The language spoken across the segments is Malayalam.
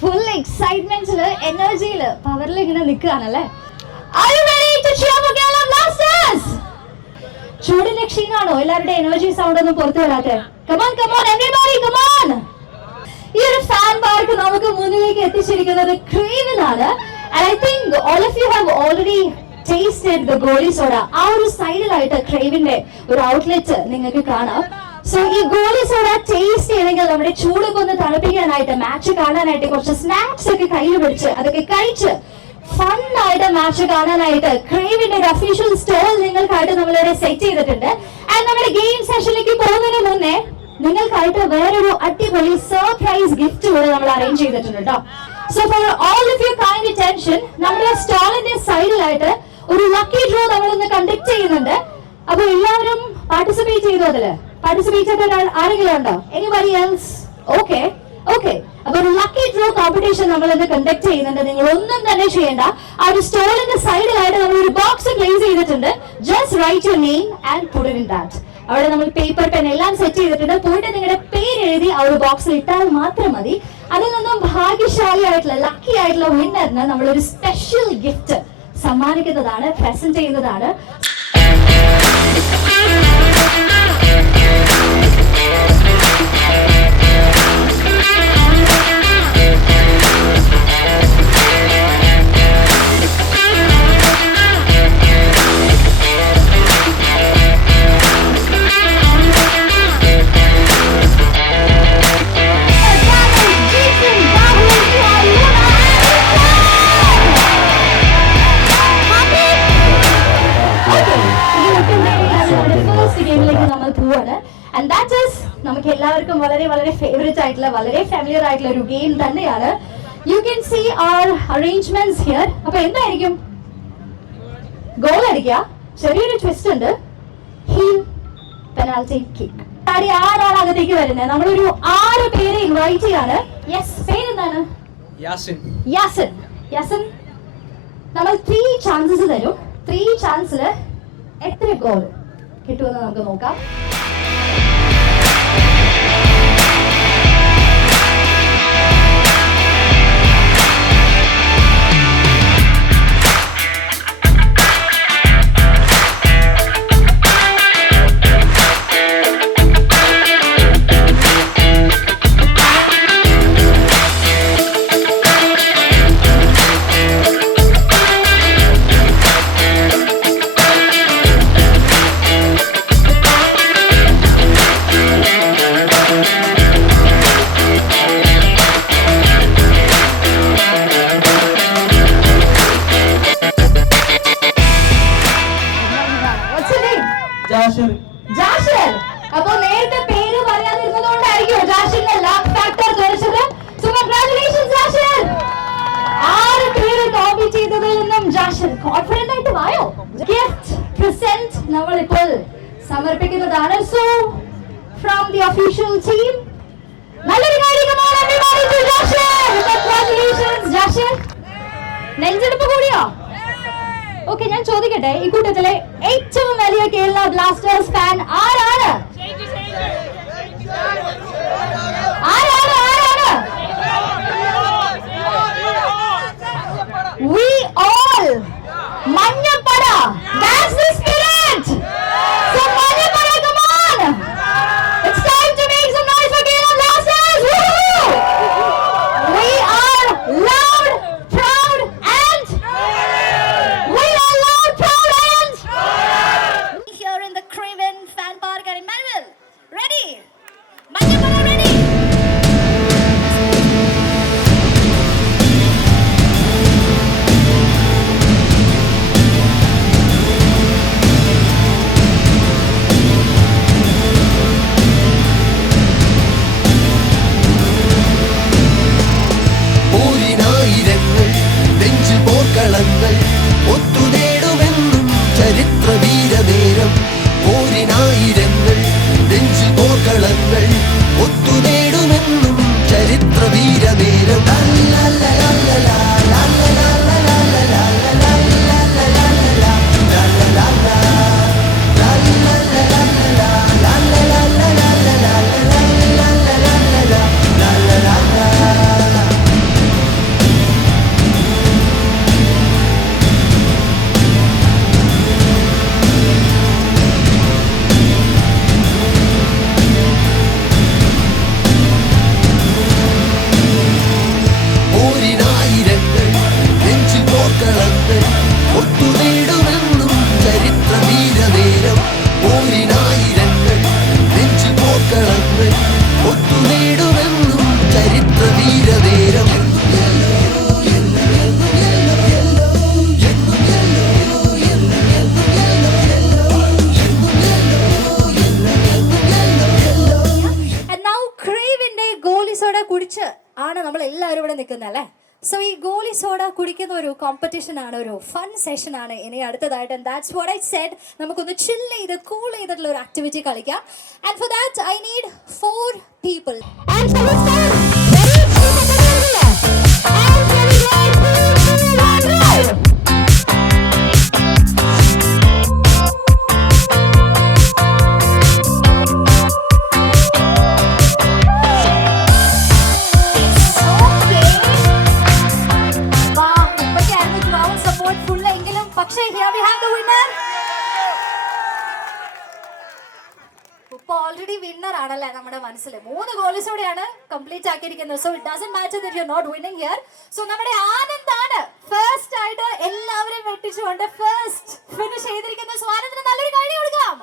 full excitement, energy, power ഇങ്ങനെ നിൽക്കുകയാണല്ലേ. Are you ready to cheer for Kerala Blasters? ചൂടിന്റെ ക്ഷീണാണോ എല്ലാവരുടെ എനർജി സൗണ്ട് ഒന്നും പുറത്തു വരാത്തെ? Come on, come on, everybody, come on. ഈ ഒരു ഫാൻ പാർക്ക് നമുക്ക് മുന്നിലേക്ക് എത്തിച്ചിരിക്കുന്നത് ക്രേവൻ ആണ്. And I think all of you have already tasted the ഗോലി സോഡ. ആ ഒരു സൈഡിലായിട്ട് ക്രേവിന്റെ ഒരു ഔട്ട്ലെറ്റ് നിങ്ങൾക്ക് കാണാം. സോ ഈ ഗോലി സോഡ ടേസ്റ്റ് ചെയ്തെങ്കിൽ നമ്മുടെ ചൂടൊക്കെ ഒന്ന് തണുപ്പിക്കാനായിട്ട് മാച്ച് കാണാനായിട്ട് കുറച്ച് സ്നാക്സ് ഒക്കെ കയ്യിൽ പിടിച്ച് അതൊക്കെ കഴിച്ച് ഫൺ ആയിട്ട് മാച്ച് കാണാനായിട്ട് ക്രേവിന്റെ ഒരു ഒഫീഷ്യൽ സ്റ്റോൾ നിങ്ങൾക്കായിട്ട് നമ്മളിവിടെ സെറ്റ് ചെയ്തിട്ടുണ്ട്. ആൻഡ് നമ്മുടെ ഗെയിം സെഷനിലേക്ക് പോകുന്നതിന് മുന്നേ നിങ്ങൾക്കായിട്ട് വേറൊരു അടിപൊളി സർപ്രൈസ് ഗിഫ്റ്റ് കൂടെ നമ്മൾ അറേഞ്ച് ചെയ്തിട്ടുണ്ട് കേട്ടോ. So for all of you kind attention, നമ്മുടെ സ്റ്റാളിന്റെ സൈഡിലായിട്ട് ഒരു ലക്കി ഡ്രോ നമ്മളൊന്ന് കണ്ടക്ട് ചെയ്യുന്നുണ്ട്. അപ്പൊ എല്ലാവരും പാർട്ടിസിപ്പേറ്റ് ചെയ്തു. അതില് പാർട്ടിസിപ്പേറ്റ് ചെയ്ത ആരെങ്കിലും ഉണ്ടോ? Anybody else? Okay okay. അപ്പൊ ഒരു ലക്കി ഡ്രോ കോമ്പറ്റീഷൻ നമ്മളിന്ന് കണ്ടക്ട് ചെയ്യുന്നുണ്ട്. നിങ്ങൾ ഒന്നും തന്നെ ചെയ്യേണ്ട. ആ ഒരു സ്റ്റോളിന്റെ സൈഡിലായിട്ട് നമ്മൾ ഒരു ബോക്സ് പ്ലേസ് ചെയ്തിട്ടുണ്ട്. Just write your name and put it in that. അവിടെ നമ്മൾ പേപ്പർ പെൻ എല്ലാം സെറ്റ് ചെയ്തിട്ടുണ്ട്. പോയിട്ട് നിങ്ങളുടെ പേര് എഴുതി ആ ഒരു ബോക്സിൽ ഇട്ടാൽ മാത്രം മതി. അതിൽ നിന്നും ഭാഗ്യശാലി ആയിട്ടുള്ള ലക്കി ആയിട്ടുള്ള വിന്നറിന് നമ്മളൊരു സ്പെഷ്യൽ ഗിഫ്റ്റ് സമ്മാനിക്കുന്നതാണ്, പ്രസന്റ് ചെയ്യുന്നതാണ്. And that is നമുക്ക് എല്ലാവർക്കും വളരെ വളരെ ഫേവറേറ്റ് ആയിട്ടുള്ള വളരെ ഫെമിലിയർ ആയിട്ടുള്ള ഒരു ഗെയിം തന്നെയാണ്. You can see our arrangements here. അപ്പൊ എന്തായിരിക്കും? ഗോൾ അടിക്കുക, ചെറിയൊരു ട്വിസ്റ്റ് ഉണ്ട്, ഹീൽ, പെനാൽറ്റി കിക്ക്. ആരാണ് അകത്തേക്ക് വരുന്നത്? നമ്മളൊരു 6 പേരെ ഇൻവൈറ്റ് ചെയ്യാണ്. യെസ്, പേരെന്താണ്? യാസിൻ. യാസിൻ. യാസിൻ, നമ്മൾ 3 ചാൻസസ് തരും. 3 ചാൻസിൽ എത്ര ഗോൾ കിട്ടുമെന്ന് നമുക്ക് നോക്കാം. ജാഷിർ. അപ്പൊ നേരത്തെ പേര് പറയാതിരുന്നതുകൊണ്ടായിരിക്കും ജാഷിറിന്റെ ലക്ക് ഫാക്ടർ കുറച്ചത്. So congratulations Jashir. 6 പേര് കോമ്പീറ്റ് ചെയ്തതിൽ നിന്നും ജാഷിർ കോൺഫിഡന്റ് ആയിട്ട് വായോ. ഗിഫ്റ്റ് പ്രസന്റ് നമ്മൾ ഇപ്പോൾ സമർപ്പിക്കുന്നതാണ്. So from the official team, നല്ലൊരു കാര്യം. കൺഗ്രാറ്റുലേഷൻസ് ജാഷിർ. നെഞ്ചെടുപ്പ് കൂടിയോ? ഓക്കെ, ഞാൻ ചോദിക്കട്ടെ, ഈ കൂട്ടത്തിലെ ഏറ്റവും വലിയ കേരള ബ്ലാസ്റ്റേഴ്സ് ഫാൻ ആരാണ്? We all Manjappada. That's the spirit. So Manjappada, come on. It's time to make some noise for Kerala Blasters. Woo! We are loud, proud and here in the Craven Fan Park at Emmanuel. Ready? Soda കുടിച്ച് ആണ് നമ്മൾ എല്ലാവരും ഇവിടെ നിൽക്കുന്നത് അല്ലേ? സോ ഈ ഗോലി സോഡ കുടിക്കുന്ന ഒരു കോമ്പറ്റീഷൻ ആണ്, ഒരു ഫൺ സെഷൻ ആണ് ഇനി അടുത്തതായിട്ട്. And that's what I said. നമുക്കൊന്ന് ചിൽ ചെയ്ത് കൂൾ ചെയ്തിട്ടുള്ള ഒരു ആക്ടിവിറ്റി കളിക്കാം. And for that I need 4 people. And for this time already winner ആണല്ലേ നമ്മുടെ മനസ്സിൽ. 3 ഗോൾസോടെയാണ് കംപ്ലീറ്റ് ആക്കിയിരിക്കുന്നത്. So it doesn't matter that you are not winning here. So നമ്മുടെ ആനന്ദാണ് ഫസ്റ്റ് ആയിട്ട് എല്ലാവരും വെട്ടിച്ചുകൊണ്ട് ഫസ്റ്റ് ഫിനിഷ് ചെയ്തിരിക്കുന്നത്. സോ ആനന്ദിന് നല്ലൊരു കൈ കൊടുക്കാം.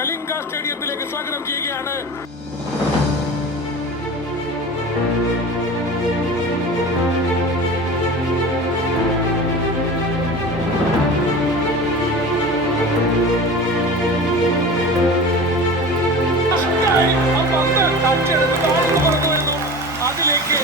കലിംഗ സ്റ്റേഡിയത്തിലേക്ക് സ്വാഗതം ചെയ്യുകയാണ്. അതിലേക്ക്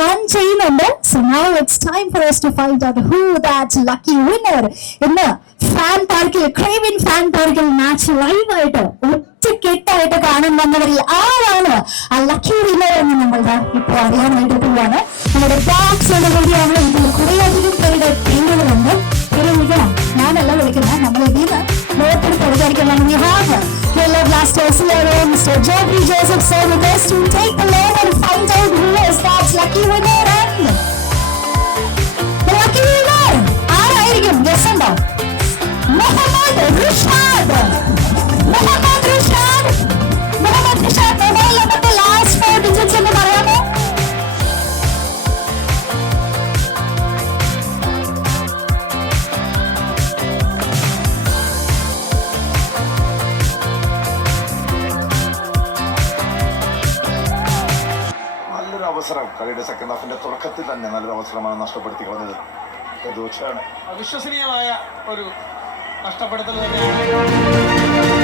run ചെയ്യുന്നുണ്ട്. So now it's time for us to find out who that lucky winner ഇന്ന് ഫാൻ പാർക്കിൽ ക്രേവിൻ ഫാൻ പാർക്കിൽ മാച്ച് ലൈവ് ആയിട്ട് ഒറ്റക്കെട്ടായിട്ട് കാണാൻ വന്നവരിൽ ആരാണ് ആ ലക്കി വിന്നർ എന്ന് നമ്മൾ ഇപ്പോൾ അറിയാനായിട്ട് പോവാണ്. നമ്മുടെ ബോക്സ് റെഡിയാണ്. ഇതിൽ കുറേയധികം പേരുടെ പേരുകളുണ്ട്. പേര് വിളിക്കണം, ഞാനല്ല വിളിക്കുന്നത്, നമ്മൾ ഇതിന് നോട്ടെടുത്ത് വിചാരിക്കണം. We have Kerala Blasters hero Mr. Jeffrey Joseph sir with us to take the lead and find out who is that lucky winner. And the lucky winner ആരായിരിക്കും? Guess ഉണ്ടോ? മുഹമ്മദ് റിഷാദ്. മുഹമ്മദ് റിഷാദ് മൊബൈൽ നമ്പറിന്റെ ലാസ്റ്റ് 4 digits എന്ന് പറയാമോ? അവസരം കളിയുടെ സെക്കൻഡ് ഹാഫിന്റെ തുടക്കത്തിൽ തന്നെ നല്ലൊരു അവസരമാണ് നഷ്ടപ്പെടുത്തി കളഞ്ഞത്. അവിശ്വസനീയമായ ഒരു നഷ്ടപ്പെടുത്തൽ തന്നെയാണ്.